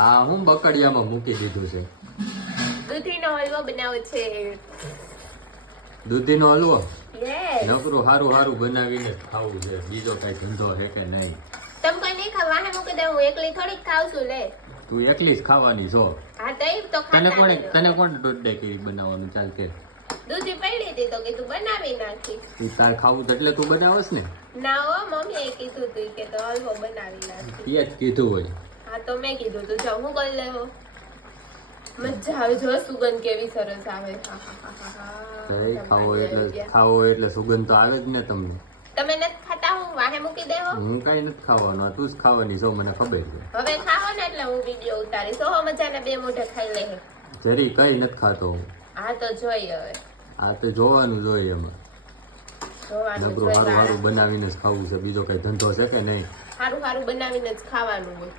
આ હું બકડિયામાં મૂકી દીધું છે. દૂધીનો હલવો બનાવો છે. દૂધીનો હલવો? યસ. નકરું હારું હારું બનાવીને જ ખાવું છે, બીજો કઈ ધંધો છે કે નહીં. તમ કોઈ નહીં ખાવા હે મૂકી દે, હું એકલી થોડીક ખાવ છું લે. તું એકલી જ ખાવાની છો. હા તો ઈ તો તને ખાતા કોણ દૂધ દે કે બનાવવાનું ચાલતે? દૂધી પડી હતી તો કીધું બનાવી નાખી. તું તાર ખાવું તો એટલે તું બનાવસ ને? ના હો, મમ્મીએ કીધું તું કે તો હલવો બનાવી નાખી. એ જ કીધું હોય. હા તો મેં કીધું તું જાઉં હું કરી લેવો. મજા આવે જો, સુગંધ કેવી સરસ આવે. કઈ ખાવો એટલે સુગંધ તો આવે જ ને તમને. તમે નથી ખાતા, હું વાહે મૂકી દેવો. હું કઈ નથી ખાવાનું, તું જ ખાવાની છો, મને ખબર છે. હવે ખાવો ને એટલે હું વિડીયો ઉતારીશ. ઓહો મજાને 2 મોઢે ખાઈ લે. જરી કઈ નથી ખાતો હું. હા તો જોઈએ હવે. આ તો જોવાનું જોઈએ એમાં. જોવાનું નકરું હારું હારું બનાવીને જ ખાવું છે, બીજો કઈ ધંધો છે કે નહીં? સારું સારું બનાવીને જ ખાવાનું હોય.